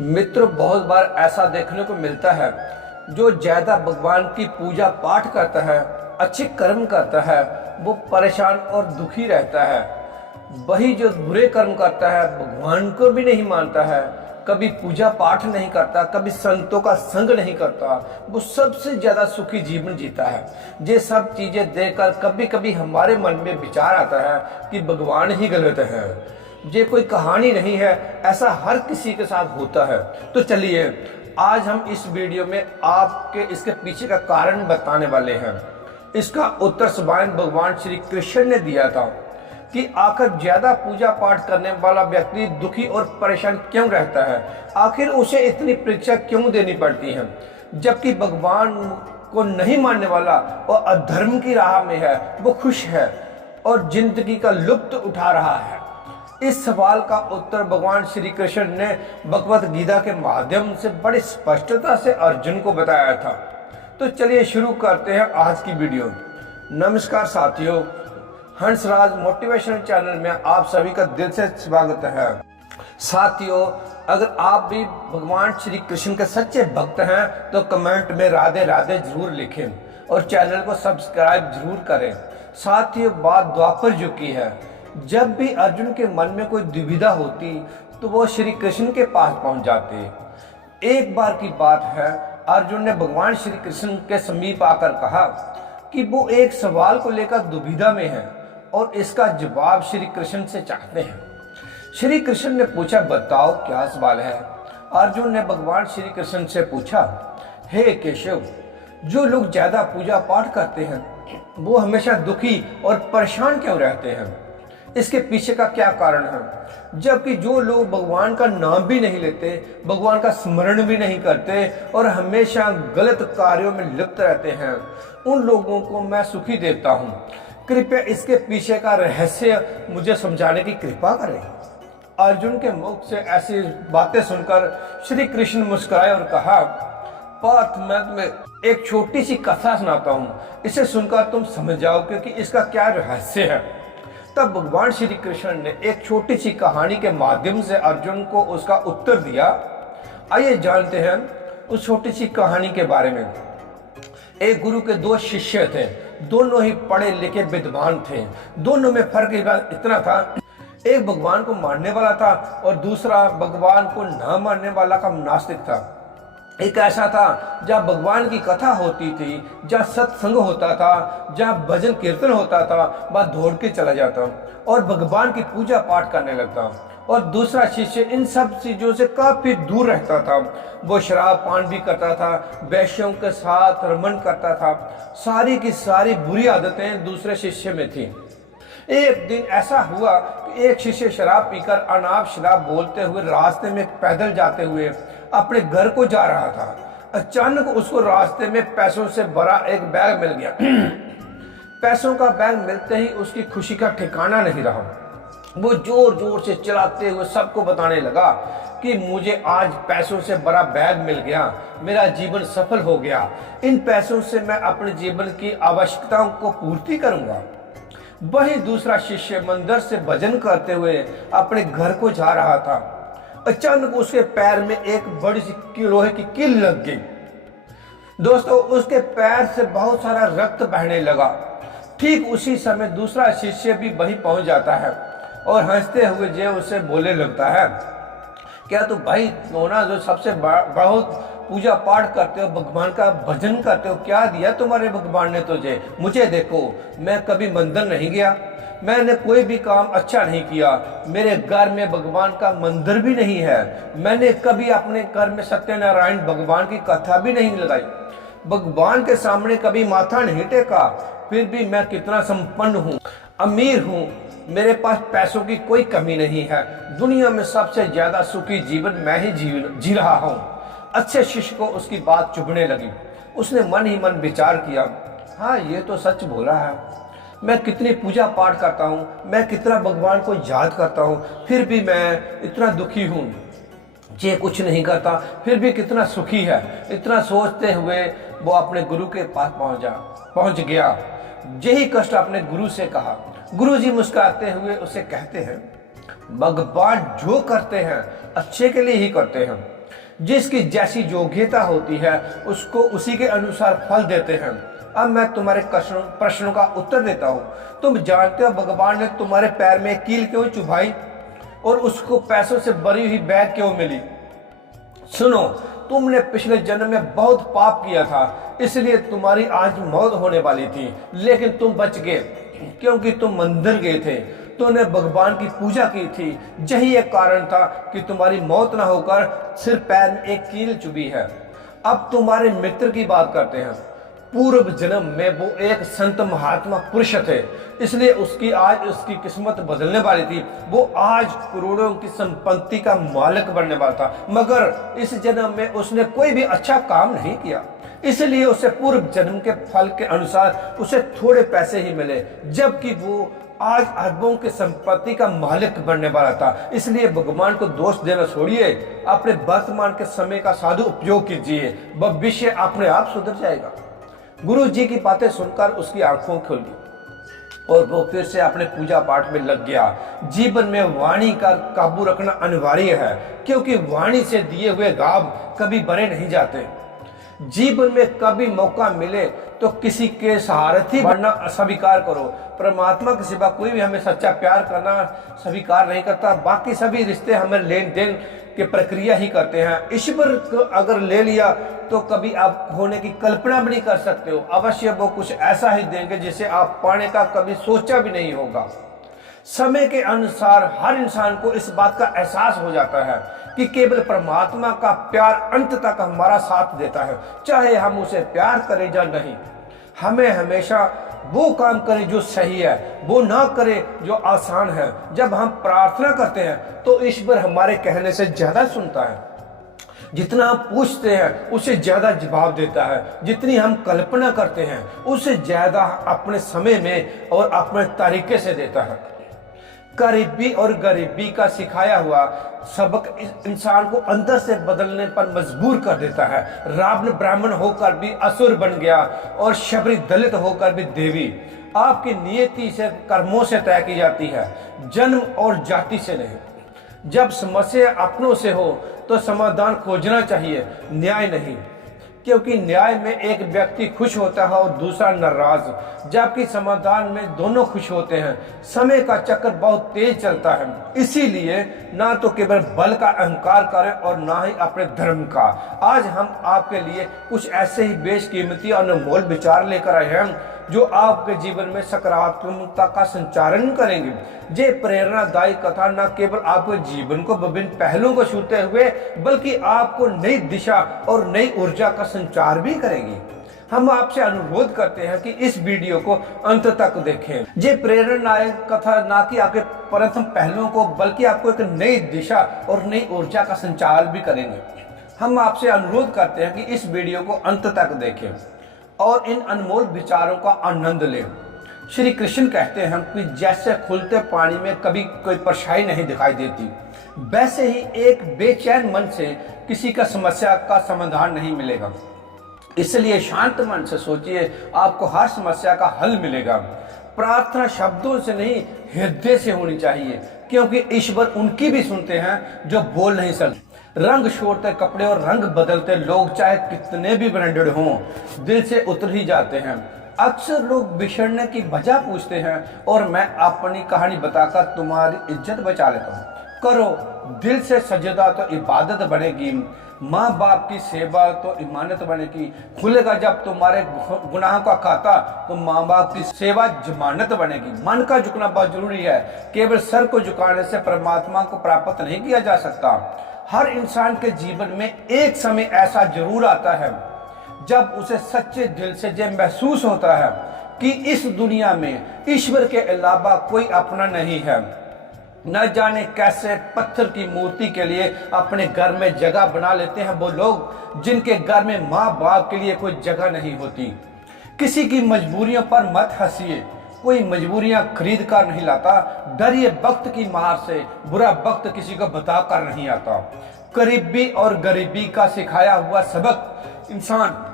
मित्र, बहुत बार ऐसा देखने को मिलता है, जो ज्यादा भगवान की पूजा पाठ करता है, अच्छे कर्म करता है, वो परेशान और दुखी रहता है। वही जो बुरे कर्म करता है, भगवान को भी नहीं मानता है, कभी पूजा पाठ नहीं करता, कभी संतों का संग नहीं करता, वो सबसे ज्यादा सुखी जीवन जीता है। ये सब चीजें देखकर कभी कभी हमारे मन में विचार आता है कि भगवान ही गलत है। ये कोई कहानी नहीं है, ऐसा हर किसी के साथ होता है। तो चलिए, आज हम इस वीडियो में आपके इसके पीछे का कारण बताने वाले हैं। इसका उत्तर स्वयं भगवान श्री कृष्ण ने दिया था कि आखिर ज्यादा पूजा पाठ करने वाला व्यक्ति दुखी और परेशान क्यों रहता है, आखिर उसे इतनी परीक्षा क्यों देनी पड़ती है, जबकि भगवान को नहीं मानने वाला और अधर्म की राह में है वो खुश है और जिंदगी का लुत्फ उठा रहा है। इस सवाल का उत्तर भगवान श्री कृष्ण ने भगवत गीता के माध्यम से बड़ी स्पष्टता से अर्जुन को बताया था। तो चलिए शुरू करते हैं आज की वीडियो। नमस्कार साथियों, हंसराज मोटिवेशनल चैनल में आप सभी का दिल से स्वागत है। साथियों, अगर आप भी भगवान श्री कृष्ण के सच्चे भक्त हैं तो कमेंट में राधे राधे जरूर लिखें और चैनल को सब्सक्राइब जरूर करें। साथियों, बात द्वापर युग की है। जब भी अर्जुन के मन में कोई दुविधा होती तो वो श्री कृष्ण के पास पहुंच जाते। एक बार की बात है, अर्जुन ने भगवान श्री कृष्ण के समीप आकर कहा कि वो एक सवाल को लेकर दुविधा में है और इसका जवाब श्री कृष्ण से चाहते हैं। श्री कृष्ण ने पूछा, बताओ क्या सवाल है। अर्जुन ने भगवान श्री कृष्ण से पूछा, हे केशव, जो लोग ज्यादा पूजा पाठ करते हैं वो हमेशा दुखी और परेशान क्यों रहते हैं, इसके पीछे का क्या कारण है। जबकि जो लोग भगवान का नाम भी नहीं लेते, भगवान का स्मरण भी नहीं करते और हमेशा गलत कार्यों में लिप्त रहते हैं, उन लोगों को मैं सुखी देता हूँ। कृपया इसके पीछे का रहस्य मुझे समझाने की कृपा करें। अर्जुन के मुख से ऐसी बातें सुनकर श्री कृष्ण मुस्कुराए और कहा, पार्थ, मैं तुम्हें एक छोटी सी कथा सुनाता हूँ, इसे सुनकर तुम समझ जाओ क्योंकि इसका क्या रहस्य है। तब भगवान श्री कृष्ण ने एक छोटी सी कहानी के माध्यम से अर्जुन को उसका उत्तर दिया। आइए जानते हैं उस छोटी सी कहानी के बारे में। एक गुरु के दो शिष्य थे, दोनों ही पढ़े लिखे विद्वान थे। दोनों में फर्क इतना था, एक भगवान को मानने वाला था और दूसरा भगवान को न मानने वाला का नास्तिक था। एक ऐसा था जहाँ भगवान की कथा होती थी, जहाँ सत्संग होता था, जहाँ भजन कीर्तन होता था, वह दौड़ के चला जाता और भगवान की पूजा पाठ करने लगता। और दूसरा शिष्य इन सब चीजों से काफी दूर रहता था। वो शराब पान भी करता था, वैश्यों के साथ रमन करता था। सारी की सारी बुरी आदतें दूसरे शिष्य में थी। एक दिन ऐसा हुआ कि एक शिष्य शराब पीकर अनाप शराब बोलते हुए रास्ते में पैदल जाते हुए अपने घर को जा रहा था। अचानक उसको रास्ते में पैसों से भरा एक बैग मिल गया। पैसों का बैग मिलते ही उसकी खुशी का ठिकाना नहीं रहा। वो जोर जोर से चिल्लाते हुए सबको बताने लगा कि मुझे आज पैसों से भरा बैग मिल गया, मेरा जीवन सफल हो गया, इन पैसों से मैं अपने जीवन की आवश्यकताओं को पूर्ति करूंगा। वही दूसरा शिष्य मंदिर से भजन करते हुए अपने घर को जा रहा था। अचानक उसके पैर में एक बड़ी सी लोहे की कील लग गई। दोस्तों, उसके पैर से बहुत सारा रक्त बहने लगा। ठीक उसी समय दूसरा शिष्य भी वहीं पहुंच जाता है और हंसते हुए जो उसे बोलने लगता है, क्या तू भाई ना जो सबसे बहुत पूजा पाठ करते हो, भगवान का भजन करते हो, क्या दिया तुम्हारे भगवान ने तुझे। मुझे देखो, मैं कभी मंदिर नहीं गया, मैंने कोई भी काम अच्छा नहीं किया, मेरे घर में भगवान का मंदिर भी नहीं है, मैंने कभी अपने घर में सत्यनारायण भगवान की कथा भी नहीं लगाई, भगवान के सामने कभी माथा नहीं टेका, फिर भी मैं कितना संपन्न हूँ, अमीर हूँ, मेरे पास पैसों की कोई कमी नहीं है, दुनिया में सबसे ज्यादा सुखी जीवन मैं ही जी रहा हूँ। अच्छे शिष्य को उसकी बात चुभने लगी। उसने मन ही मन विचार किया, हाँ ये तो सच बोला है, मैं कितनी पूजा पाठ करता हूँ, मैं कितना भगवान को याद करता हूँ, फिर भी मैं इतना दुखी हूँ। ये कुछ नहीं करता फिर भी कितना सुखी है। इतना सोचते हुए वो अपने गुरु के पास पहुंच गया। यही कष्ट अपने गुरु से कहा। गुरु जी मुस्कुराते हुए उसे कहते हैं, भगवान जो करते हैं अच्छे के लिए ही करते हैं। जिसकी जैसी योग्यता होती है उसको उसी के अनुसार फल देते हैं। अब मैं तुम्हारे प्रश्नों का उत्तर देता हूँ। तुम जानते हो भगवान ने तुम्हारे पैर में कील क्यों चुभाई और उसको पैसों से भरी हुई बैग क्यों मिली? सुनो, तुमने पिछले जन्म में बहुत पाप किया था, इसलिए तुम्हारी आज मौत होने वाली थी, लेकिन तुम बच गए क्योंकि तुम मंदिर गए थे, तुमने भगवान की पूजा की थी। यही एक कारण था कि तुम्हारी मौत ना होकर सिर्फ पैर में एक कील चुभी है। अब तुम्हारे मित्र की बात करते हैं। पूर्व जन्म में वो एक संत महात्मा पुरुष थे, इसलिए उसकी आज उसकी किस्मत बदलने वाली थी। वो आज करोड़ों की संपत्ति का मालिक बनने वाला था, मगर इस जन्म में उसने कोई भी अच्छा काम नहीं किया, इसलिए उसे पूर्व जन्म के फल के अनुसार उसे थोड़े पैसे ही मिले, जबकि वो आज अरबों की संपत्ति का मालिक बनने वाला था। इसलिए भगवान को दोष देना छोड़िए, अपने वर्तमान के समय का साधु उपयोग कीजिए, भविष्य अपने आप सुधर जाएगा। गुरु जी की बातें सुनकर उसकी आंखों खुली और वो फिर से अपने पूजा पाठ में लग गया। जीवन में वाणी का काबू रखना अनिवार्य है, क्योंकि वाणी से दिए हुए गाव कभी भरे नहीं जाते। जीवन में कभी मौका मिले तो किसी के सहारथी बनना स्वीकार करो। परमात्मा के सिवा कोई भी हमें सच्चा प्यार करना स्वीकार नहीं करता। बाकी सभी रिश्ते हमें लेन देन की प्रक्रिया ही करते हैं। ईश्वर को अगर ले लिया तो कभी आप होने की कल्पना भी नहीं कर सकते हो। अवश्य वो कुछ ऐसा ही देंगे जिसे आप पाने का कभी सोचा भी नहीं होगा। समय के अनुसार हर इंसान को इस बात का एहसास हो जाता है कि केवल परमात्मा का प्यार अंत तक हमारा साथ देता है, चाहे हम उसे प्यार करें या नहीं। हमें हमेशा वो काम करें जो सही है, वो ना करें जो आसान है। जब हम प्रार्थना करते हैं तो ईश्वर हमारे कहने से ज्यादा सुनता है। जितना हम पूछते हैं उससे ज्यादा जवाब देता है। जितनी हम कल्पना करते हैं उससे ज्यादा अपने समय में और अपने तरीके से देता है। करीबी और गरीबी का सिखाया हुआ सबक इस इंसान को अंदर से बदलने पर मजबूर कर देता है। रावण ब्राह्मण होकर भी असुर बन गया और शबरी दलित होकर भी देवी। आपकी नियति से कर्मों से तय की जाती है, जन्म और जाति से नहीं। जब समस्या अपनों से हो तो समाधान खोजना चाहिए, न्याय नहीं, क्योंकि न्याय में एक व्यक्ति खुश होता है और दूसरा नाराज, जबकि समाधान में दोनों खुश होते हैं। समय का चक्कर बहुत तेज चलता है, इसीलिए ना तो केवल बल का अहंकार करें और ना ही अपने धर्म का। आज हम आपके लिए कुछ ऐसे ही बेशकीमती और अनमोल विचार लेकर आए हैं जो आपके जीवन में सकारात्मकता का संचारण करेंगे। ये प्रेरणादायी कथा न केवल आपके जीवन को विभिन्न पहलुओं को छूते हुए बल्कि आपको नई दिशा और नई ऊर्जा का संचार भी करेगी। हम आपसे अनुरोध करते हैं कि इस वीडियो को अंत तक देखें। ये प्रेरणादायक कथा ना कि आपके प्रथम पहलुओं को बल्कि आपको एक नई दिशा और नई ऊर्जा का संचार भी करेंगे। हम आपसे अनुरोध करते हैं कि इस वीडियो को अंत तक देखें और इन अनमोल विचारों का आनंद लें। श्री कृष्ण कहते हैं कि जैसे खुलते पानी में कभी कोई परछाई नहीं दिखाई देती, वैसे ही एक बेचैन मन से किसी का समस्या का समाधान नहीं मिलेगा। इसलिए शांत मन से सोचिए, आपको हर समस्या का हल मिलेगा। प्रार्थना शब्दों से नहीं, हृदय से होनी चाहिए, क्योंकि ईश्वर उनकी भी सुनते हैं जो बोल नहीं सकते। रंग छोड़ते कपड़े और रंग बदलते लोग चाहे कितने भी ब्रांडेड हों, दिल से उतर ही जाते हैं। अक्सर लोग बिछड़ने की वजह पूछते हैं और मैं अपनी कहानी बताकर तुम्हारी इज्जत बचा लेता हूँ। करो दिल से सजदा तो इबादत बनेगी, माँ बाप की सेवा तो इमानत बनेगी। खुलेगा जब तुम्हारे गुनाहों का खाता तो माँ बाप की सेवा जमानत बनेगी। मन का झुकना बहुत जरूरी है, केवल सर को झुकाने से परमात्मा को प्राप्त नहीं किया जा सकता। हर इंसान के जीवन में एक समय ऐसा जरूर आता है जब उसे सच्चे दिल से यह महसूस होता है कि इस दुनिया में ईश्वर के अलावा कोई अपना नहीं है। न जाने कैसे पत्थर की मूर्ति के लिए अपने घर में जगह बना लेते हैं वो लोग जिनके घर में माँ बाप के लिए कोई जगह नहीं होती। किसी की मजबूरियों पर मत हंसिए, कोई मजबूरियां खरीद कर नहीं लाता। डरिए वक्त की मार से, बुरा वक्त किसी को बता कर नहीं आता। करीबी और गरीबी का सिखाया हुआ सबक इंसान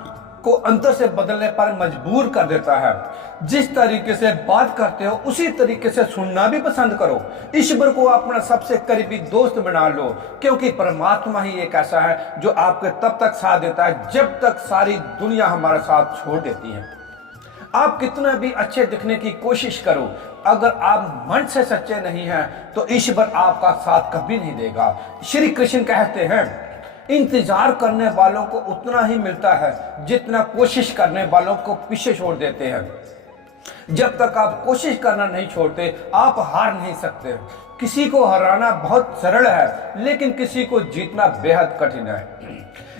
को अंदर से बदलने पर मजबूर कर देता है। जिस तरीके से बात करते हो उसी तरीके से सुनना भी पसंद करो। ईश्वर को अपना सबसे करीबी दोस्त बना लो, क्योंकि परमात्मा ही एक ऐसा है जो आपके तब तक साथ देता है जब तक सारी दुनिया हमारा साथ छोड़ देती है। आप कितना भी अच्छे दिखने की कोशिश करो, अगर आप मन से सच्चे नहीं हैं तो ईश्वर आपका साथ कभी नहीं देगा। श्री कृष्ण कहते हैं, इंतजार करने वालों को उतना ही मिलता है जितना कोशिश करने वालों को पीछे छोड़ देते हैं। जब तक आप कोशिश करना नहीं छोड़ते आप हार नहीं सकते। किसी को हराना बहुत सरल है, लेकिन किसी को जीतना बेहद कठिन है।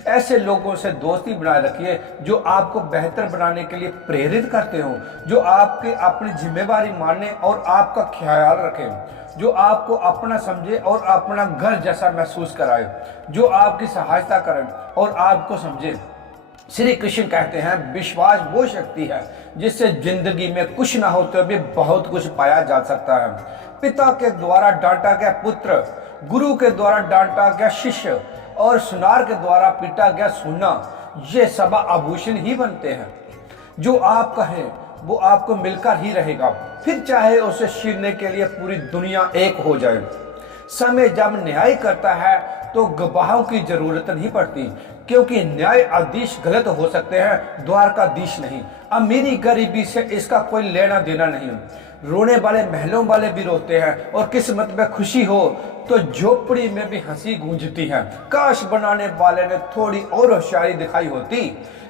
ऐसे लोगों से दोस्ती बनाए रखिए जो आपको बेहतर बनाने के लिए प्रेरित करते हो, जो आपके अपनी जिम्मेवारी माने और आपका ख्याल रखें, जो आपको अपना समझे और अपना घर जैसा महसूस कराए, जो आपकी सहायता करें और आपको समझे। श्री कृष्ण कहते हैं, विश्वास वो शक्ति है जिससे जिंदगी में कुछ ना होते भी बहुत कुछ पाया जा सकता है। पिता के द्वारा डांटा गया पुत्र, गुरु के द्वारा डांटा गया शिष्य और सुनार के द्वारा पीटा गया सुनना, ये सब आभूषण ही बनते हैं। जो आप कहें वो आपको मिलकर ही रहेगा, फिर चाहे उसे छीनने के लिए पूरी दुनिया एक हो जाए। समय जब न्याय करता है तो गवाहों की जरूरत नहीं पड़ती, क्योंकि न्यायाधीश गलत हो सकते हैं, द्वारकाधीश नहीं। अमीरी गरीबी से इसका कोई लेना देना नहीं। रोने वाले महलों वाले भी रोते हैं और किस्मत में खुशी हो तो झोपड़ी में भी हंसी गूंजती है। काश बनाने वाले ने थोड़ी और होशियारी दिखाई होती,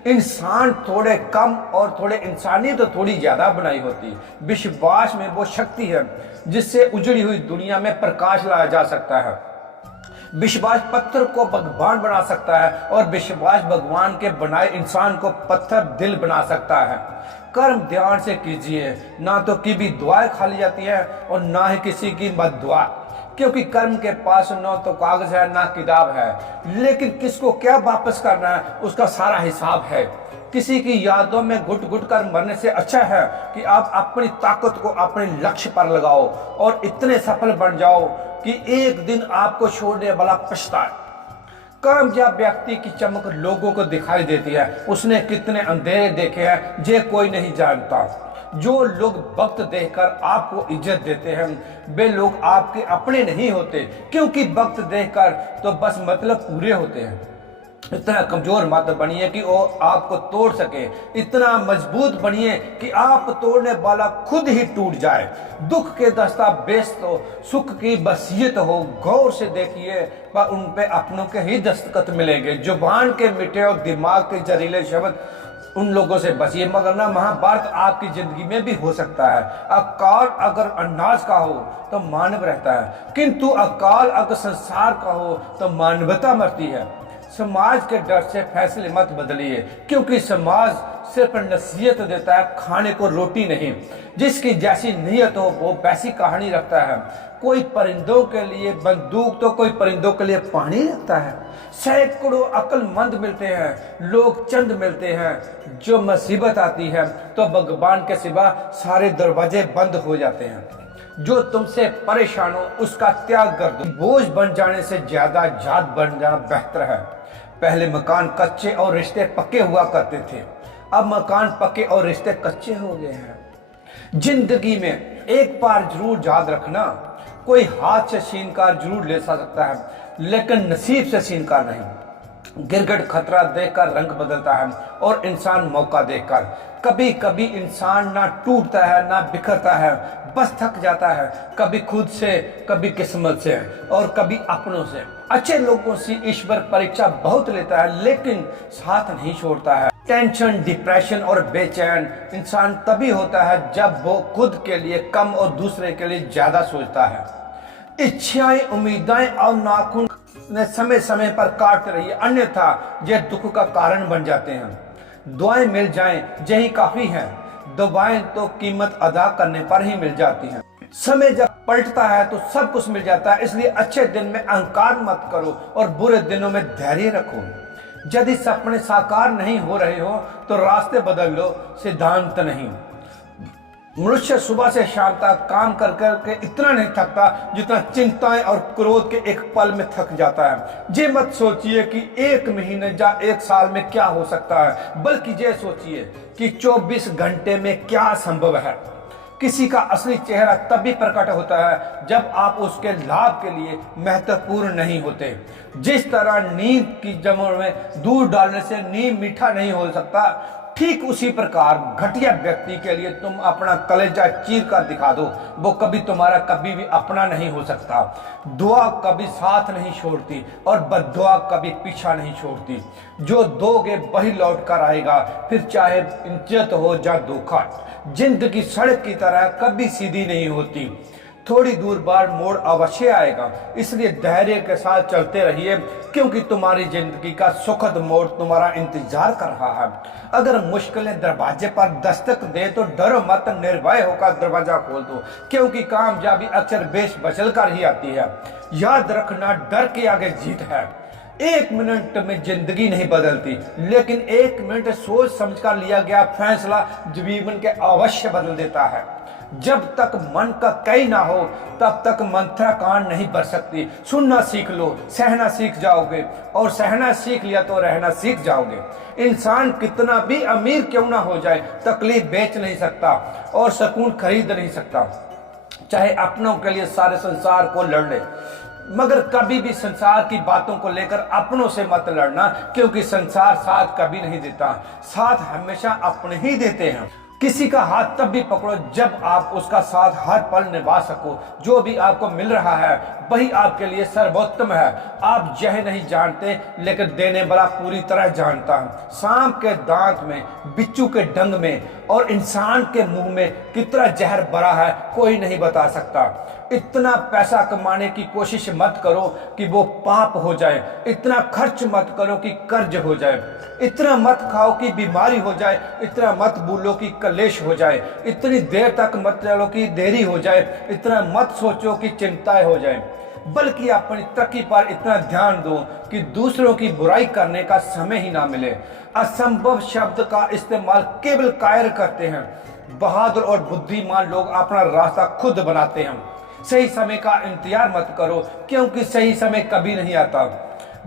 इंसान थोड़े कम और थोड़े इंसानी तो थोड़ी ज्यादा बनाई होती। विश्वास में वो शक्ति है जिससे उजड़ी हुई दुनिया में प्रकाश लाया जा सकता है। विश्वास पत्थर को भगवान बना सकता है और विश्वास भगवान के बनाए इंसान को पत्थर दिल बना सकता है। कर्म ध्यान से कीजिए, ना तो की भी दुआएं खा ली जाती है और ना ही किसी की मत दुआ, क्योंकि कर्म के पास ना तो कागज है ना किताब है, लेकिन किसको क्या वापस करना है उसका सारा हिसाब है। किसी की यादों में घुट घुट कर मरने से अच्छा है कि आप अपनी ताकत को अपने लक्ष्य पर लगाओ और इतने सफल बन जाओ कि एक दिन आपको छोड़ने वाला पछताए। कामयाब व्यक्ति की चमक लोगों को दिखाई देती है, उसने कितने अंधेरे देखे हैं ये कोई नहीं जानता। जो लोग वक्त देखकर आपको इज्जत देते हैं वे लोग आपके अपने नहीं होते, क्योंकि वक्त देखकर तो बस मतलब पूरे होते हैं। इतना कमजोर मत बनिए कि वो आपको तोड़ सके, इतना मजबूत बनिए कि आप तोड़ने वाला खुद ही टूट जाए। दुख के दस्तावेज तो सुख की बसियत हो, गौर से देखिए पर उन पे अपनों के ही दस्तखत मिलेंगे। जुबान के मीठे और दिमाग के जहरीले शब्द उन लोगों से बचिए, मगर ना महाभारत आपकी जिंदगी में भी हो सकता है। अकाल अगर अनाज का हो तो मानव रहता है, किंतु अकाल अगर संसार का हो तो मानवता मरती है। समाज के डर से फैसले मत बदलिए, क्योंकि समाज सिर्फ नसीहत देता है, खाने को रोटी नहीं। जिसकी जैसी नीयत हो वो वैसी कहानी रखता है। कोई परिंदों के लिए बंदूक तो कोई परिंदों के लिए पानी रखता है। सैकड़ों अक्लमंद मिलते हैं, लोग चंद मिलते हैं। जो मुसीबत आती है तो भगवान के सिवा सारे दरवाजे बंद हो जाते हैं। जो तुमसे परेशान हो उसका त्याग कर दो। बोझ बन जाने से ज्यादा जात बन जाना बेहतर है। पहले मकान कच्चे और रिश्ते पक्के हुआ करते थे, अब मकान पक्के और रिश्ते कच्चे हो गए हैं। जिंदगी में एक बार जरूर याद रखना, कोई हाथ से छीनकर जरूर ले सकता है, लेकिन नसीब से छीनकर नहीं। गिरगिट खतरा देखकर रंग बदलता है और इंसान मौका देखकर। कभी कभी इंसान ना टूटता है ना बिखरता है, बस थक जाता है, कभी खुद से, कभी किस्मत से और कभी अपनों से। अच्छे लोगों से ईश्वर परीक्षा बहुत लेता है, लेकिन साथ नहीं छोड़ता है। टेंशन, डिप्रेशन और बेचैन इंसान तभी होता है जब वो खुद के लिए कम और दूसरे के लिए ज्यादा सोचता है। इच्छाएं, उम्मीदें और नाखून ने समय समय पर काटते रहिए, अन्यथा ये दुख का कारण बन जाते हैं। दुआएं मिल जाएं यही काफी है, दुआएं तो कीमत अदा करने पर ही मिल जाती हैं। समय जब पलटता है तो सब कुछ मिल जाता है, इसलिए अच्छे दिन में अहंकार मत करो और बुरे दिनों में धैर्य रखो। यदि सपने साकार नहीं हो रहे हो तो रास्ते बदल लो, सिद्धांत नहीं। मनुष्य सुबह से शाम तक काम कर कर के इतना नहीं थकता जितना चिंताएं और क्रोध के एक पल में थक जाता है। ये मत सोचिए कि एक महीने या एक साल में क्या हो सकता है, बल्कि ये सोचिए कि 24 घंटे में क्या संभव है। किसी का असली चेहरा तभी प्रकट होता है जब आप उसके लाभ के लिए महत्वपूर्ण नहीं होते। जिस तरह नींद की जमों में दूध डालने से नींद मीठा नहीं हो सकता, ठीक उसी प्रकार घटिया व्यक्ति के लिए तुम अपना कलेजा चीर कर दिखा दो, वो कभी तुम्हारा कभी भी अपना नहीं हो सकता। दुआ कभी साथ नहीं छोड़ती और बद्दुआ कभी पीछा नहीं छोड़ती। जो दोगे वही लौट कर आएगा, फिर चाहे इज्जत हो या धोखा। जिंदगी सड़क की तरह कभी सीधी नहीं होती, थोड़ी दूर बार मोड़ अवश्य आएगा। इसलिए धैर्य के साथ चलते रहिए, क्योंकि तुम्हारी जिंदगी का सुखद मोड़ तुम्हारा इंतजार कर रहा है। अगर मुश्किलें दरवाजे पर दस्तक दे तो डरो मत, निर्भय होकर दरवाजा खोल दो, क्योंकि कामयाबी अक्सर बेश बचल कर ही आती है। याद रखना, डर के आगे जीत है। एक मिनट में जिंदगी नहीं बदलती, लेकिन एक मिनट सोच समझकर लिया गया फैसला जीवन के अवश्य बदल देता है। जब तक मन का कई ना हो तब तक मंत्रा कांड नहीं बढ़ सकती। सुनना सीख लो, सहना सीख जाओगे, और सहना सीख लिया तो रहना सीख जाओगे। इंसान कितना भी अमीर क्यों ना हो जाए, तकलीफ बेच नहीं सकता और सुकून खरीद नहीं सकता। चाहे अपनों के लिए सारे संसार को लड़ ले, मगर कभी भी संसार की बातों को लेकर अपनों से मत लड़ना, क्योंकि संसार साथ कभी नहीं देता, साथ हमेशा अपने ही देते हैं। किसी का हाथ तब भी पकड़ो जब आप उसका साथ हर पल निभा सको। जो भी आपको मिल रहा है वही आपके लिए सर्वोत्तम है। आप यह नहीं जानते, लेकिन देने वाला पूरी तरह जानता है। सांप के दांत में, बिच्छू के डंग में और इंसान के मुंह में कितना जहर भरा है कोई नहीं बता सकता। इतना पैसा कमाने की कोशिश मत करो कि वो पाप हो जाए, इतना खर्च मत करो कि कर्ज हो जाए, इतना मत खाओ कि बीमारी हो जाए, इतना मत बोलो कि कलेश हो जाए, इतनी देर तक मत चलो कि देरी हो जाए, इतना मत सोचो कि चिंताएं हो जाए, बल्कि अपनी तरक्की पर इतना ध्यान दो कि दूसरों की बुराई करने का समय ही ना मिले। असंभव शब्द का इस्तेमाल केवल कायर करते हैं। बहादुर और बुद्धिमान लोग अपना रास्ता खुद बनाते हैं। सही समय का इंतजार मत करो, क्योंकि सही समय कभी नहीं आता।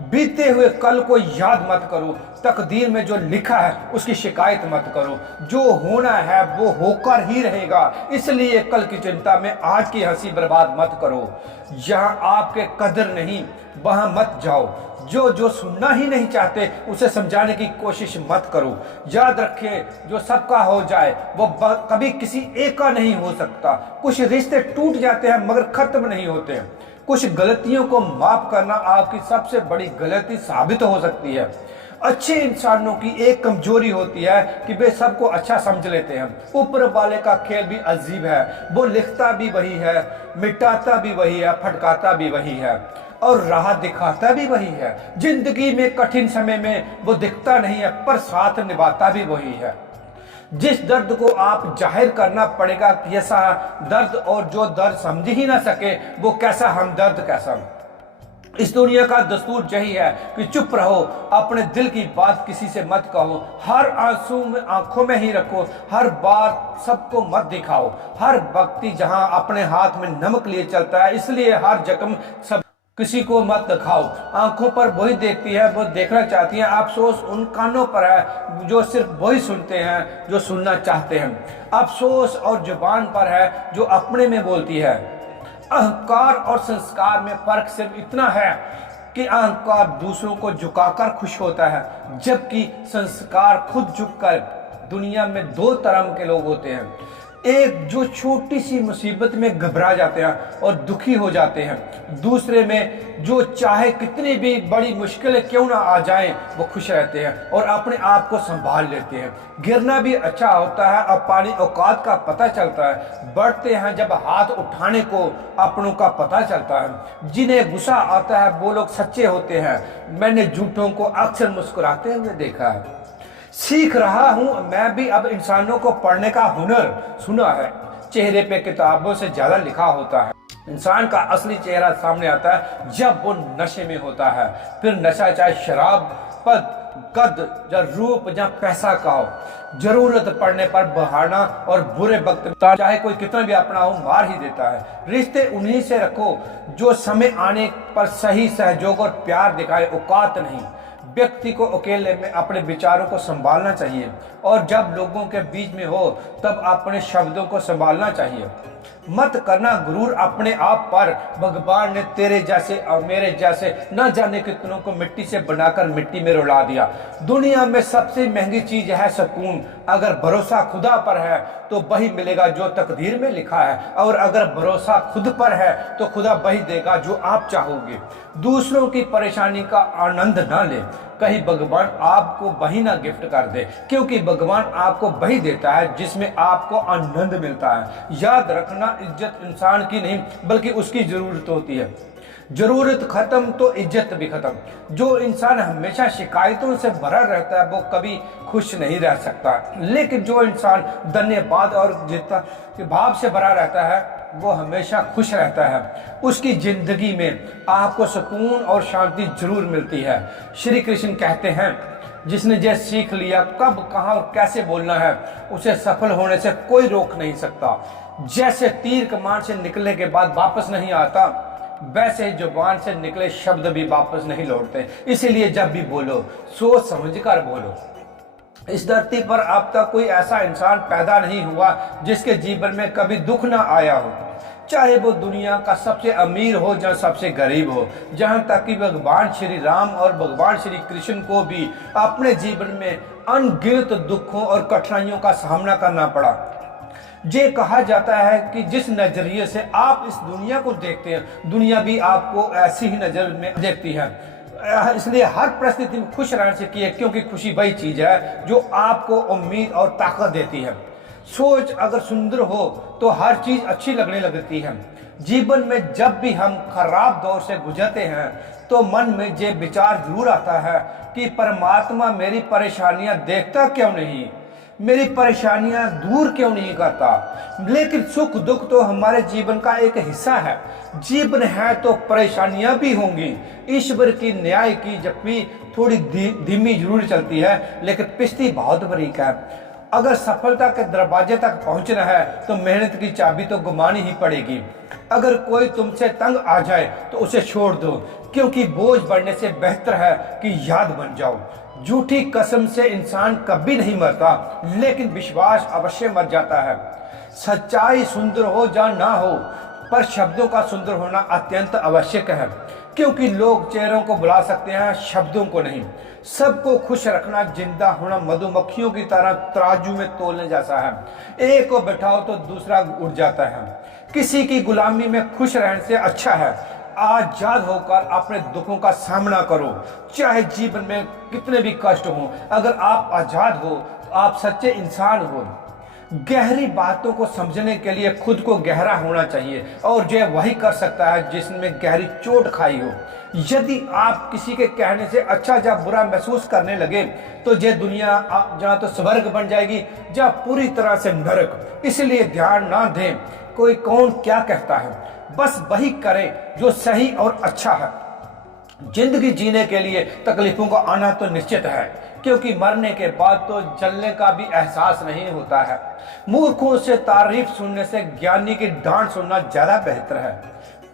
बीते हुए कल को याद मत करो, तकदीर में जो लिखा है उसकी शिकायत मत करो। जो होना है वो होकर ही रहेगा, इसलिए कल की चिंता में आज की हंसी बर्बाद मत करो। जहां आपके कदर नहीं वहां मत जाओ। जो सुनना ही नहीं चाहते उसे समझाने की कोशिश मत करो। याद रखिए, जो सबका हो जाए वो कभी किसी एक का नहीं हो सकता। कुछ रिश्ते टूट जाते हैं मगर खत्म नहीं होते। कुछ गलतियों को माफ करना आपकी सबसे बड़ी गलती साबित हो सकती है। अच्छे इंसानों की एक कमजोरी होती है कि वे सबको अच्छा समझ लेते हैं। ऊपर वाले का खेल भी अजीब है, वो लिखता भी वही है, मिटाता भी वही है, फटकाता भी वही है और राह दिखाता भी वही है। जिंदगी में कठिन समय में वो दिखता नहीं है, पर साथ निभाता भी वही है। जिस दर्द को आप जाहिर करना पड़ेगा कैसा दर्द, और जो दर्द समझ ही ना सके वो कैसा हमदर्द कैसा। इस दुनिया का दस्तूर यही है कि चुप रहो, अपने दिल की बात किसी से मत कहो, हर आंसू में आंखों में ही रखो, हर बात सबको मत दिखाओ। हर व्यक्ति जहां अपने हाथ में नमक लिए चलता है, इसलिए हर जख्म सब किसी को मत दिखाओ। आंखों पर वही देखती है वो देखना चाहती है। अफसोस उन कानों पर है जो सिर्फ वही सुनते हैं जो सुनना चाहते हैं। अफसोस और जुबान पर है जो अपने में बोलती है। अहंकार और संस्कार में फर्क सिर्फ इतना है कि अहंकार दूसरों को झुकाकर खुश होता है, जबकि संस्कार खुद झुककर। दुनिया में दो तरह के लोग होते हैं, एक जो छोटी सी मुसीबत में घबरा जाते हैं और दुखी हो जाते हैं, दूसरे में जो चाहे कितनी भी बड़ी मुश्किलें क्यों ना आ जाएं वो खुश रहते हैं और अपने आप को संभाल लेते हैं। गिरना भी अच्छा होता है और पानी औकात का पता चलता है। बढ़ते हैं जब हाथ उठाने को अपनों का पता चलता है। जिन्हें गुस्सा आता है वो लोग सच्चे होते हैं। मैंने झूठों को अक्सर मुस्कुराते हुए देखा है। सीख रहा हूं मैं भी अब इंसानों को पढ़ने का हुनर। सुना है चेहरे पे किताबों से ज्यादा लिखा होता है। इंसान का असली चेहरा सामने आता है जब वो नशे में होता है। फिर नशा चाहे शराब, पद, कद या रूप या पैसा का हो, जरूरत पड़ने पर बहाना और बुरे वक्त में चाहे कोई कितना भी अपना हो मार ही देता है। रिश्ते उन्हीं से रखो जो समय आने पर सही सहयोग और प्यार दिखाए, औकात नहीं। व्यक्ति को अकेले में अपने विचारों को संभालना चाहिए और जब लोगों के बीच में हो तब अपने शब्दों को संभालना चाहिए। मत करना गुरूर अपने आप पर। भगवान ने तेरे जैसे और मेरे जैसे न जाने कितनों को मिट्टी से बनाकर मिट्टी में रुला दिया। दुनिया में सबसे महंगी चीज है सुकून। अगर भरोसा खुदा पर है तो वही मिलेगा जो तकदीर में लिखा है, और अगर भरोसा खुद पर है तो खुदा वही देगा जो आप चाहोगे। दूसरों की परेशानी का आनंद ना ले, कहीं भगवान आपको वही ना गिफ्ट कर दे, क्योंकि भगवान आपको वही देता है जिसमें आपको आनंद मिलता है। याद रखना, इज्जत इंसान की नहीं बल्कि उसकी जरूरत होती है। जरूरत खत्म तो इज्जत भी खत्म। जो इंसान हमेशा शिकायतों से भरा रहता है वो कभी खुश नहीं रह सकता, लेकिन जो इंसान धन्यवाद और जितना भाव से भरा रहता है वो हमेशा खुश रहता है। उसकी जिंदगी में आपको सुकून और शांति जरूर मिलती है। श्री कृष्ण कहते हैं, जिसने ये सीख लिया कब, कहाँ और कैसे बोलना है, उसे सफल होने से कोई रोक नहीं सकता। जैसे तीर कमान से निकलने के बाद वापस नहीं आता, वैसे ही जुबान से निकले शब्द भी वापस नहीं लौटते। इसीलिए जब भी बोलो सोच समझकर बोलो। इस धरती पर अब तक कोई ऐसा इंसान पैदा नहीं हुआ जिसके जीवन में कभी दुख ना आया हो, चाहे वो दुनिया का सबसे अमीर हो या सबसे गरीब हो। जहां तक कि भगवान श्री राम और भगवान श्री कृष्ण को भी अपने जीवन में अनगिनत दुखों और कठिनाइयों का सामना करना पड़ा। ये कहा जाता है कि जिस नजरिए से आप इस दुनिया को देखते हैं, दुनिया भी आपको ऐसी ही नजर में देखती है। इसलिए हर परिस्थिति में खुश रहने से किए, क्योंकि खुशी वही चीज है जो आपको उम्मीद और ताकत देती है। सोच अगर सुंदर हो तो हर चीज अच्छी लगने लगती है। जीवन में जब भी हम खराब दौर से गुजरते हैं तो मन में ये विचार जरूर आता है कि परमात्मा मेरी परेशानियां देखता क्यों नहीं, मेरी परेशानियां दूर क्यों नहीं करता। लेकिन सुख दुख तो हमारे जीवन का एक हिस्सा है। जीवन है तो परेशानियां भी होंगी। ईश्वर की न्याय की जप्पी थोड़ी धीमी जरूर चलती है, लेकिन पिस्ती बहुत बारीक है। अगर सफलता के दरवाजे तक पहुंचना है तो मेहनत की चाबी तो घुमानी ही पड़ेगी। अगर कोई तुमसे तंग आ जाए तो उसे छोड़ दो, क्योंकि बोझ बढ़ने से बेहतर है कि याद बन जाओ। झूठी कसम से इंसान कभी नहीं मरता, लेकिन विश्वास अवश्य मर जाता है। सच्चाई सुंदर हो या ना हो, पर शब्दों का सुंदर होना अत्यंत आवश्यक है, क्योंकि लोग चेहरों को बुला सकते हैं, शब्दों को नहीं। सबको खुश रखना, जिंदा होना मधुमक्खियों की तरह तराजू में तोलने जैसा है। एक को बैठाओ तो दूसरा उड़ जाता है। किसी की गुलामी में खुश रहने से अच्छा है आजाद होकर अपने दुखों का सामना करो, चाहे जीवन में कितने भी कष्ट हो। अगर आप आजाद हो तो आप सच्चे इंसान हो। गहरी बातों को समझने के लिए खुद को गहरा होना चाहिए, और जो वही कर सकता है जिसमें गहरी चोट खाई हो। यदि आप किसी के कहने से अच्छा या बुरा महसूस करने लगे तो ये दुनिया जहाँ तो स्वर्ग बन जाएगी या पूरी तरह से नरक। इसलिए ध्यान ना दें कोई कौन क्या कहता है, बस वही करें जो सही और अच्छा है। जिंदगी जीने के लिए तकलीफों का आना तो निश्चित है, क्योंकि मरने के बाद तो जलने का भी एहसास नहीं होता है। मूर्खों से तारीफ सुनने से ज्ञानी की डांट सुनना ज्यादा बेहतर है।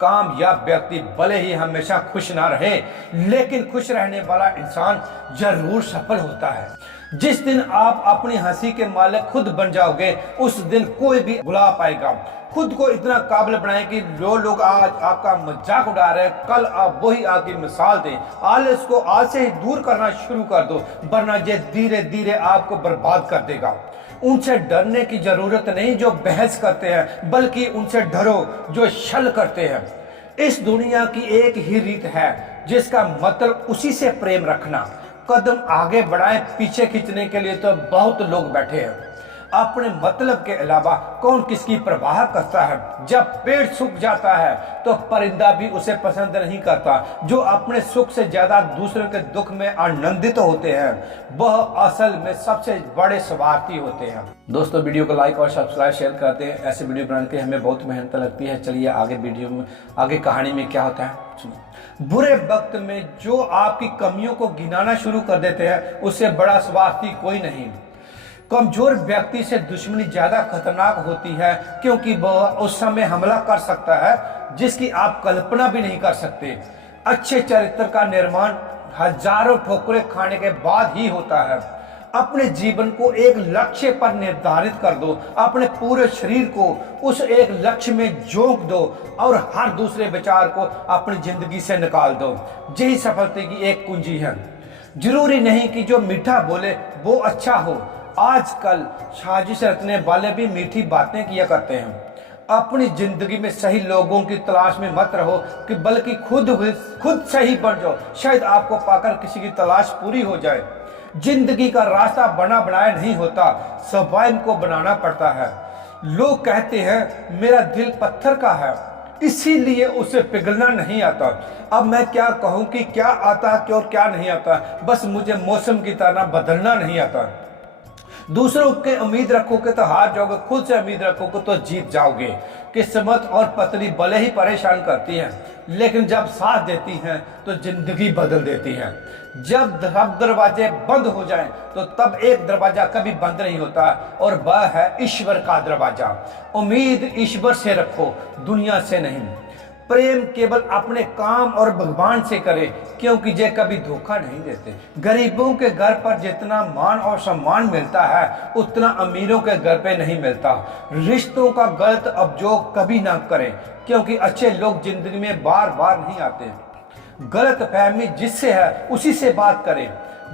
कामयाब व्यक्ति भले ही हमेशा खुश ना रहे, लेकिन खुश रहने वाला इंसान जरूर सफल होता है। जिस दिन आप अपनी हंसी के मालिक खुद बन जाओगे, उस दिन कोई भी भुला पाएगा। खुद को इतना काबिल बनाएं कि जो लोग आज आपका मजाक उड़ा रहे हैं, कल आप वही आगे मिसाल दें। आलस को आज से ही दूर करना शुरू कर दो, वरना ये धीरे धीरे आपको बर्बाद कर देगा। उनसे डरने की जरूरत नहीं जो बहस करते हैं, बल्कि उनसे डरो जो छल करते हैं। इस दुनिया की एक ही रीत है, जिसका मतलब उसी से प्रेम रखना। कदम आगे बढ़ाएं, पीछे खींचने के लिए तो बहुत लोग बैठे हैं। अपने मतलब के अलावा कौन किसकी परवाह करता है। जब पेड़ सूख जाता है तो परिंदा भी उसे पसंद नहीं करता। जो अपने सुख से ज्यादा दूसरों के दुख में आनंदित होते हैं वह असल में सबसे बड़े स्वार्थी होते हैं। दोस्तों, वीडियो को लाइक और सब्सक्राइब शेयर करते हैं। ऐसे वीडियो बनाने के हमें बहुत मेहनत लगती है। चलिए आगे वीडियो में, आगे कहानी में क्या होता है सुनिए। बुरे वक्त में जो आपकी कमियों को गिनाना शुरू कर देते हैं उससे बड़ा स्वार्थी कोई नहीं। कमजोर व्यक्ति से दुश्मनी ज्यादा खतरनाक होती है क्योंकि वह उस समय हमला कर सकता है जिसकी आप कल्पना भी नहीं कर सकते। अच्छे चरित्र का निर्माण हजारों ठोकरें खाने के बाद ही होता है। अपने जीवन को एक लक्ष्य पर निर्धारित कर दो, अपने पूरे शरीर को उस एक लक्ष्य में झोंक दो और हर दूसरे विचार को अपनी जिंदगी से निकाल दो। यही सफलता की एक कुंजी है। जरूरी नहीं कि जो मीठा बोले वो अच्छा हो। आजकल साजिश रचने वाले भी मीठी बातें किया करते हैं। अपनी जिंदगी में सही लोगों की तलाश में मत रहो कि बल्कि खुद सही बन जाओ। शायद आपको पाकर किसी की तलाश पूरी हो जाए। जिंदगी का रास्ता बना बनाया नहीं होता, स्वयं को बनाना पड़ता है। लोग कहते हैं मेरा दिल पत्थर का है इसीलिए उसे पिघलना नहीं आता। अब मैं क्या कहूं कि क्या आता और क्या नहीं आता, बस मुझे मौसम की तरह बदलना नहीं आता। दूसरों के उम्मीद रखोगे तो हार जाओगे, खुद से उम्मीद रखोगे तो जीत जाओगे। किस्मत और पत्नी भले ही परेशान करती हैं लेकिन जब साथ देती हैं तो जिंदगी बदल देती हैं। जब सब दरवाजे बंद हो जाएं तो तब एक दरवाजा कभी बंद नहीं होता और वह है ईश्वर का दरवाजा। उम्मीद ईश्वर से रखो, दुनिया से नहीं। प्रेम केवल अपने काम और भगवान से करे क्योंकि ये कभी धोखा नहीं देते। गरीबों के घर पर जितना मान और सम्मान मिलता है उतना अमीरों के घर पे नहीं मिलता। रिश्तों का गलत उपयोग कभी ना करें क्योंकि अच्छे लोग जिंदगी में बार बार नहीं आते। गलत फहमी जिससे है उसी से बात करें।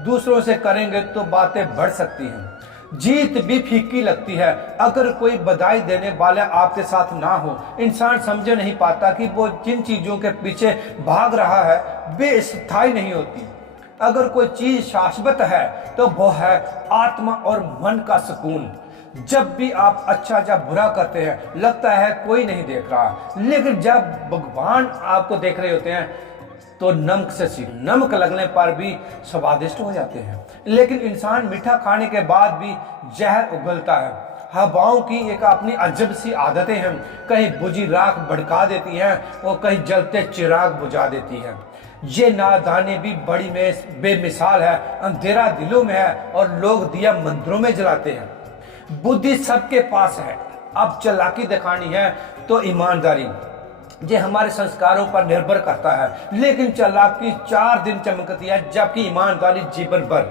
दूसरों से करेंगे तो बातें बढ़ सकती हैं। जीत भी फीकी लगती है अगर कोई बधाई देने वाला आपके साथ ना हो। इंसान समझ नहीं पाता कि वो जिन चीजों के पीछे भाग रहा है वे स्थायी नहीं होती। अगर कोई चीज शाश्वत है तो वो है आत्मा और मन का सुकून। जब भी आप अच्छा या बुरा करते हैं लगता है कोई नहीं देख रहा, लेकिन जब भगवान आपको देख रहे होते हैं तो नमक से सीख, नमक लगने पर भी स्वादिष्ट हो जाते हैं। लेकिन इंसान मीठा खाने के बाद भी जहर उगलता है। हवाओं की एक अपनी अजब सी आदतें हैं, कहीं बुझी राख भड़का देती हैं और कहीं जलते चिराग बुझा देती हैं। ये नादानी भी बड़ी बेमिसाल है। अंधेरा दिलों में है और लोग दिया मंदिरों में जलाते हैं। बुद्धि सबके पास है, अब चालाकी दिखानी है तो ईमानदारी, ये हमारे संस्कारों पर निर्भर करता है। लेकिन चालाकी 4 दिन चमकती है जबकि ईमानदारी जीवन भर।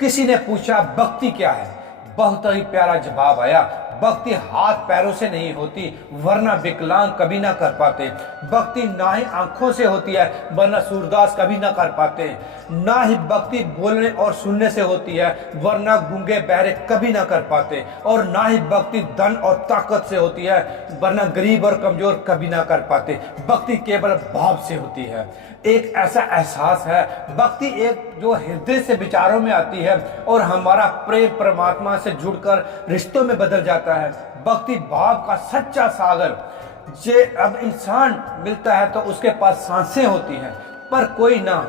किसी ने पूछा भक्ति क्या है, बहुत ही प्यारा जवाब आया, भक्ति हाथ पैरों से नहीं होती वरना विकलांग कभी ना कर पाते। भक्ति ना ही आंखों से होती है वरना सूरदास कभी ना कर पाते। ना ही भक्ति बोलने और सुनने से होती है वरना गूंगे बहरे कभी ना कर पाते। और ना ही भक्ति धन और ताकत से होती है वरना गरीब और कमजोर कभी ना कर पाते। भक्ति केवल भाव से होती है, एक ऐसा एहसास है। भक्ति एक जो हृदय से विचारों में आती है और हमारा प्रेम परमात्मा से जुड़कर रिश्तों में बदल जाता है। भक्ति भाव का सच्चा सागर। जे अब इंसान मिलता है तो उसके पास सांसें होती हैं पर कोई ना,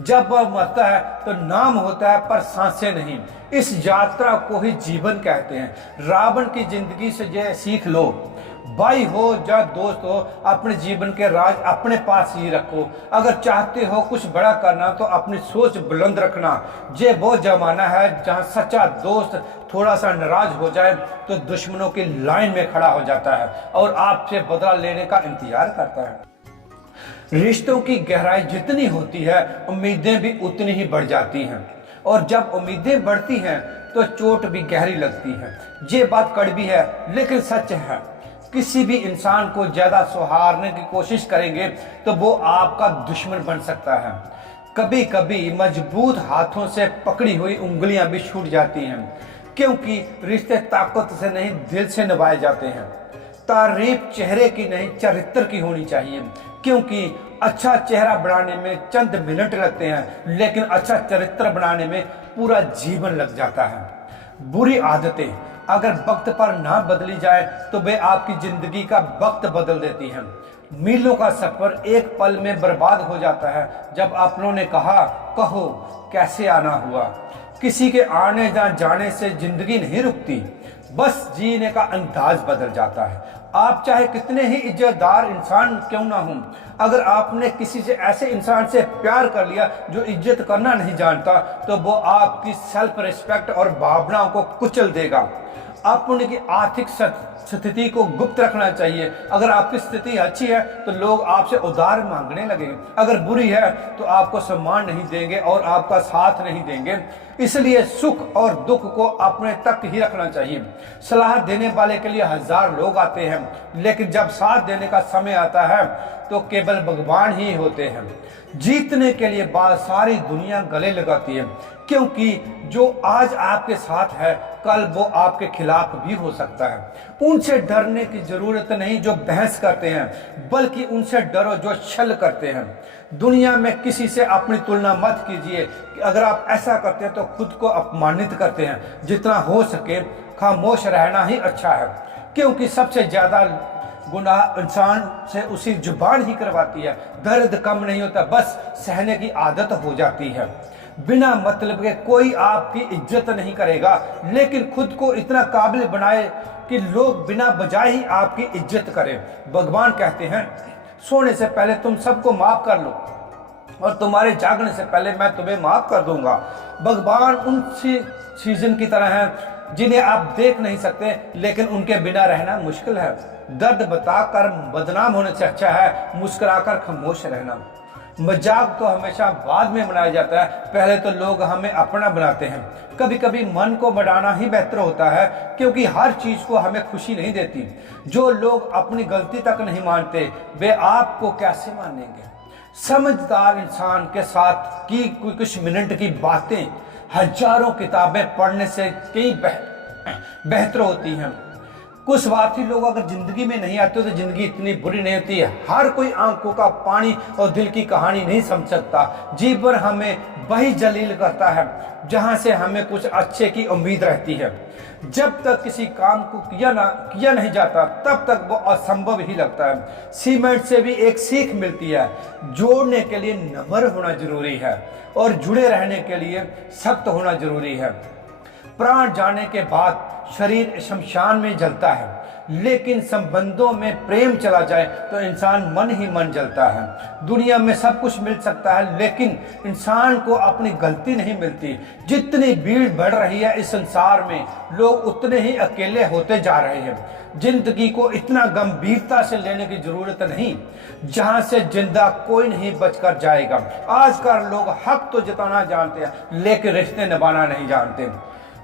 जब वह मरता है तो नाम होता है पर सांसें नहीं। इस यात्रा को ही जीवन कहते हैं। रावण की जिंदगी से ये सीख लो, भाई हो या दोस्त हो, अपने जीवन के राज अपने पास ही रखो। अगर चाहते हो कुछ बड़ा करना तो अपनी सोच बुलंद रखना। ये वो जमाना है जहां सच्चा दोस्त थोड़ा सा नाराज हो जाए तो दुश्मनों की लाइन में खड़ा हो जाता है और आपसे बदला लेने का इंतजार करता है। रिश्तों की गहराई जितनी होती है उम्मीदें भी उतनी ही बढ़ जाती हैं और जब उम्मीदें बढ़ती हैं तो चोट भी गहरी लगती है। ये बात कड़वी है लेकिन सच है। किसी भी इंसान को ज्यादा सहारने की कोशिश करेंगे तो वो आपका दुश्मन बन सकता है। कभी कभी मजबूत हाथों से पकड़ी हुई उंगलियां भी छूट जाती हैं क्योंकि रिश्ते ताकत से नहीं दिल से निभाए जाते हैं। तारीफ चेहरे की नहीं चरित्र की होनी चाहिए क्योंकि अच्छा चेहरा बनाने में चंद मिनट लगते हैं लेकिन अच्छा चरित्र बनाने में पूरा जीवन लग जाता है। बुरी आदतें अगर वक्त पर ना बदली जाए तो वे आपकी जिंदगी का वक्त बदल देती हैं। मीलों का सफर एक पल में बर्बाद हो जाता है। जब अपनों ने कहा, कहो कैसे आना हुआ। किसी के आने या जाने से जिंदगी नहीं रुकती, बस जीने का अंदाज बदल जाता है। आप चाहे कितने ही इज्जतदार इंसान क्यों ना हों, अगर आपने किसी से ऐसे इंसान से प्यार कर लिया जो इज्जत करना नहीं जानता, तो वो आपकी सेल्फ रिस्पेक्ट और भावनाओं को कुचल देगा। अपने की आर्थिक स्थिति को गुप्त रखना चाहिए। अगर आपकी स्थिति अच्छी है तो लोग आपसे उधार मांगने लगेंगे, अगर बुरी है तो आपको सम्मान नहीं देंगे और आपका साथ नहीं देंगे। इसलिए सुख और दुख को अपने तक ही रखना चाहिए। सलाह देने वाले के लिए हजार लोग आते हैं, लेकिन जब साथ देने का समय आता है तो केवल भगवान ही होते हैं। जीतने के लिए बाद सारी दुनिया गले लगाती है, क्योंकि जो आज आपके साथ है कल वो आपके खिलाफ भी हो सकता है। उनसे डरने की जरूरत नहीं जो बहस करते हैं, बल्कि उनसे डरो जो छल करते हैं। दुनिया में किसी से अपनी तुलना मत कीजिए। अगर आप ऐसा करते हैं तो खुद को अपमानित करते हैं। जितना हो सके खामोश रहना ही अच्छा है, क्योंकि सबसे ज्यादा गुनाह इंसान से उसी जुबान ही करवाती है। दर्द कम नहीं होता, बस सहने की आदत हो जाती है। बिना मतलब के कोई आपकी इज्जत नहीं करेगा, लेकिन खुद को इतना काबिल बनाए कि लोग बिना वजह ही आपकी इज्जत करें। भगवान कहते हैं, सोने से पहले तुम सबको माफ कर लो और तुम्हारे जागने से पहले मैं तुम्हें माफ कर दूंगा। भगवान उन सीजन की तरह हैं जिन्हें आप देख नहीं सकते, लेकिन उनके बिना रहना मुश्किल है। दर्द बताकर बदनाम होने से अच्छा है मुस्कुराकर खामोश रहना। मजाक तो हमेशा बाद में बनाया जाता है, पहले तो लोग हमें अपना बनाते हैं। कभी कभी मन को बढ़ाना ही बेहतर होता है, क्योंकि हर चीज को हमें खुशी नहीं देती। जो लोग अपनी गलती तक नहीं मानते, वे आपको कैसे मानेंगे। समझदार इंसान के साथ की कुछ मिनट की बातें हजारों किताबें पढ़ने से कई बेहतर होती हैं। कुछ स्वार्थी लोग अगर जिंदगी में नहीं आते तो जिंदगी इतनी बुरी नहीं होती है। हर कोई आंखों का पानी और दिल की कहानी नहीं समझ सकता। जीवन हमें वही जलील करता है जहां से हमें कुछ अच्छे की उम्मीद रहती है। जब तक किसी काम को किया नहीं जाता, तब तक वो असंभव ही लगता है। सीमेंट से भी एक सीख मिलती है, जोड़ने के लिए नम्र होना जरूरी है और जुड़े रहने के लिए सख्त होना जरूरी है। प्राण जाने के बाद शरीर शमशान में जलता है, लेकिन संबंधों में प्रेम चला जाए तो इंसान मन ही मन जलता है। दुनिया में सब कुछ मिल सकता है, लेकिन इंसान को अपनी गलती नहीं मिलती। जितनी भीड़ बढ़ रही है इस संसार में, लोग उतने ही अकेले होते जा रहे हैं। जिंदगी को इतना गंभीरता से लेने की जरूरत नहीं, जहां से जिंदा कोई नहीं बचकर जाएगा। आजकल लोग हक तो जताना जानते हैं, लेकिन रिश्ते निभाना नहीं जानते।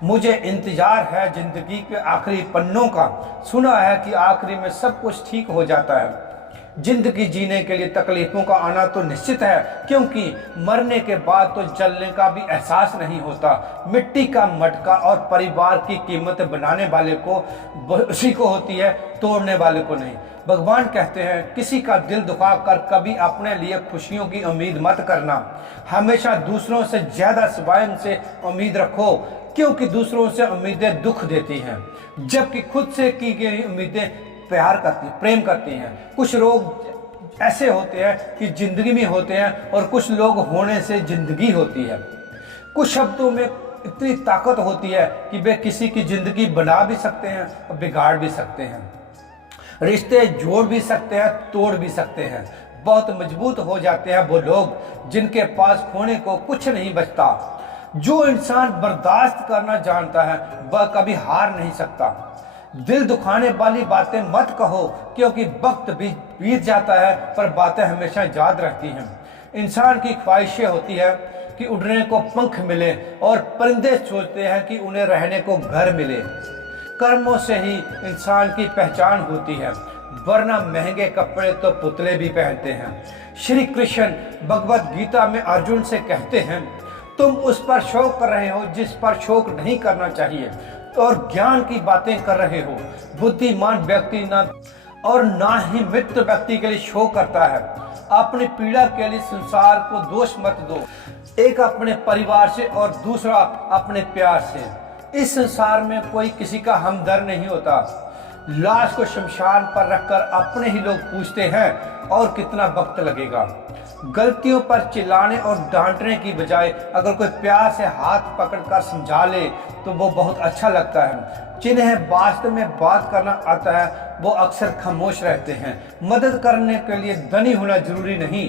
मुझे इंतजार है जिंदगी के आखिरी पन्नों का। सुना है कि आखिरी में सब कुछ ठीक हो जाता है। जिंदगी जीने के लिए तकलीफों का आना तो निश्चित है, क्योंकि मरने के बाद तो जलने का भी एहसास नहीं होता। मिट्टी का मटका और परिवार की कीमत बनाने वाले को उसी को होती है, तोड़ने वाले को नहीं। भगवान कहते हैं, किसी का दिल दुखा कर कभी अपने लिए खुशियों की उम्मीद मत करना। हमेशा दूसरों से ज्यादा स्वयं से उम्मीद रखो, क्योंकि दूसरों से उम्मीदें दुख देती हैं, जबकि खुद से की गई उम्मीदें प्रेम करती हैं। कुछ लोग ऐसे होते हैं कि जिंदगी में होते हैं, और कुछ लोग होने से जिंदगी होती है। कुछ शब्दों में इतनी ताकत होती है कि वे किसी की जिंदगी बना भी सकते हैं और बिगाड़ भी सकते हैं। रिश्ते जोड़ भी सकते हैं, तोड़ भी सकते हैं। बहुत मजबूत हो जाते हैं वो लोग जिनके पास खोने को कुछ नहीं बचता। जो इंसान बर्दाश्त करना जानता है वह कभी हार नहीं सकता। दिल दुखाने वाली बातें मत कहो, क्योंकि वक्त भी बीत जाता है, पर बातें हमेशा याद रहती हैं। इंसान की ख्वाहिशें होती है कि उड़ने को पंख मिले, और परिंदे सोचते हैं कि उन्हें रहने को घर मिले। कर्मों से ही इंसान की पहचान होती है, वरना महंगे कपड़े तो पुतले भी पहनते हैं। श्री कृष्ण भगवत गीता में अर्जुन से कहते हैं, तुम उस पर शौक कर रहे हो जिस पर शौक नहीं करना चाहिए, और ज्ञान की बातें कर रहे हो। बुद्धिमान व्यक्ति ना ही मित्र व्यक्ति के लिए शौक करता है। अपनी पीड़ा के लिए संसार को दोष मत दो, एक अपने परिवार से और दूसरा अपने प्यार से। इस संसार में कोई किसी का हमदर्द नहीं होता। लाश को शमशान पर रखकर अपने ही लोग पूछते हैं और कितना वक्त लगेगा। गलतियों पर चिल्लाने और डांटने की बजाय अगर कोई प्यार से हाथ पकड़कर समझा ले तो वो बहुत अच्छा लगता है। जिन्हें वास्तव में बात करना आता है वो अक्सर खामोश रहते हैं। मदद करने के लिए धनी होना जरूरी नहीं,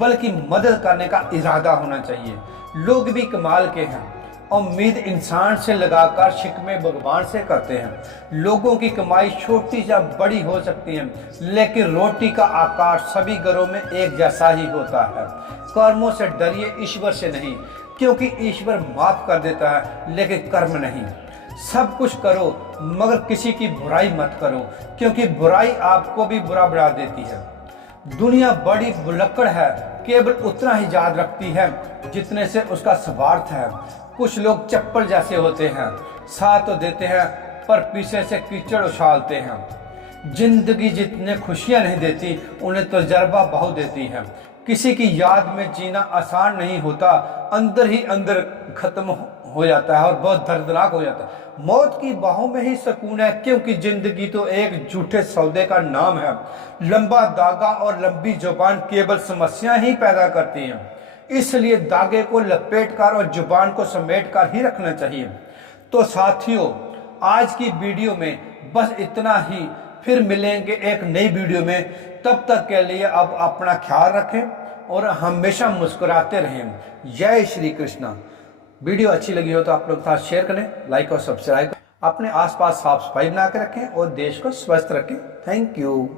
बल्कि मदद करने का इरादा होना चाहिए। लोग भी कमाल के हैं, उम्मीद इंसान से लगाकर शिकवे भगवान से करते हैं। लोगों की कमाई छोटी या बड़ी हो सकती है, लेकिन रोटी का आकार सभी घरों में एक जैसा ही होता है। कर्मों से डरिए, ईश्वर से नहीं, क्योंकि ईश्वर माफ कर देता है लेकिन कर्म नहीं। सब कुछ करो मगर किसी की बुराई मत करो, क्योंकि बुराई आपको भी बुरा बना देती है। दुनिया बड़ी भुलक्कड़ है, केवल उतना ही याद रखती है जितने से उसका स्वार्थ है। कुछ लोग चप्पल जैसे होते हैं, साथ तो देते हैं पर पीछे से कीचड़ उछालते हैं। जिंदगी जितने खुशियां नहीं देती उन्हें तजर्बा बहुत देती है। किसी की याद में जीना आसान नहीं होता, अंदर ही अंदर खत्म हो जाता है और बहुत दर्दनाक हो जाता है। मौत की बाहों में ही सुकून है, क्योंकि जिंदगी तो एक झूठे सौदे का नाम है। लंबा दागा और लंबी जुबान केवल समस्या ही पैदा करती हैं। इसलिए दागे को लपेटकर और जुबान को समेटकर ही रखना चाहिए। तो साथियों, आज की वीडियो में बस इतना ही। फिर मिलेंगे एक नई वीडियो में। तब तक के लिए अब अपना ख्याल रखें और हमेशा मुस्कुराते रहें। जय श्री कृष्णा। वीडियो अच्छी लगी हो तो आप लोग साथ शेयर करें, लाइक और सब्सक्राइब करें। अपने आसपास साफ सफाई बना के रखें और देश को स्वस्थ रखें। Thank you.